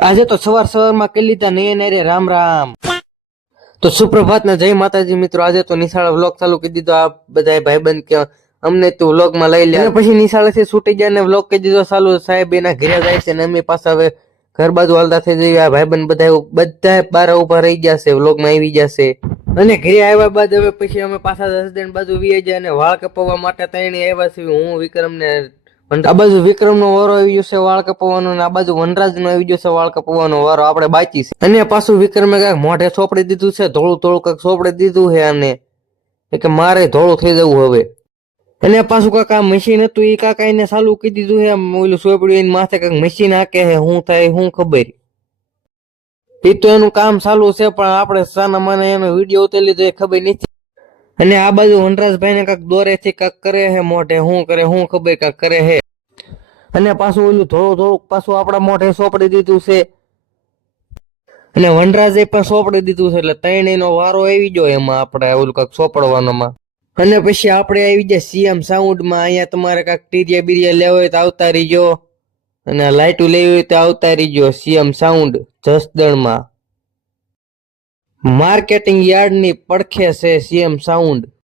આજે તો સવાર સવારમાં કહી લીધા નયન અરે રામ રામ. તો સુપ્રભાત ના જય માતાજી મિત્રો આજે તો નિશાળ વ્લોગ ચાલુ કરી દીધો. આ બધા ભાઈબંધ કે અમને તું વ્લોગમાં લઈ લે. પછી નિશાળેથી છૂટી ગયા ને વ્લોગ કહી દીધો. ચાલુ સાહેબ એના ઘરે જાય છે ને અમે પાછા હવે ઘર બાજુ હાલતા થઈ જઈએ. આ ભાઈબંધ બધા બધા બાર ઊભા રહી ગયા છે વ્લોગમાં આવી ગયા છે. અને ઘરે આવ્યા બાદ હવે પછી અમે પાછા દિન બાજુ વી જાય અને વાળ કપાવવા માટે તઈને આવ્યા છે હું વિક્રમ ને આ બાજુ વિક્રમ નો વારો આવી ગયો છે વાળ કપાવવાનો અને આ બાજુ વનરાજ નો આવી ગયો છે વાળ કપાવવાનો વારો. આપણે બાકી છે. અને પાછું વિક્રમે કાંઈક મોઢે સોપડી દીધું છે, ધોળું ધોળું કાંઈક સોપડી દીધું છે અને કે મારે ધોળું થઈ જવું હવે. અને પાછું કાંઈક આ મશીન હતું એ કાકા એને ચાલુ કરી દીધું છે ઓલું સોપડ્યું, એની માથે કાંઈક મશીન હાકે છે, શું થાય, શું ખબર. એ તો એનું કામ ચાલુ છે, પણ આપણે સાના માને એનો વીડિયો ઉતારી લીધો, એ ખબર નથી. અને આ બાજુ વનરાજભાઈ ને કાંક દોરે થી કાંક કરે છે, મોઢે શું કરે, શું ખબર કાંક કરે છે. અને પાછું ઓલું થોડું થોડુંક પાછું આપણા મોઢે સોંપડી દીધું છે. અને વનરાજે પણ સોંપડી દીધું છે, એટલે ત્રણેયનો વારો આવી ગયો એમાં આપણે ઓલું કાંક સોંપડવાનોમાં. અને પછી આપણે આવી ગયા સીએમ સાઉન્ડમાં, અહીંયા તમારે કાંક ટીરિયા બીરિયા લેવા હોય તો આવતા રહીજો અને લાઇટો લેવી હોય તો આવતા રહીજો સીએમ સાઉન્ડ જસદણમાં. માર્કેટિંગ યાર્ડની પડખે છે સીએમ સાઉન્ડ.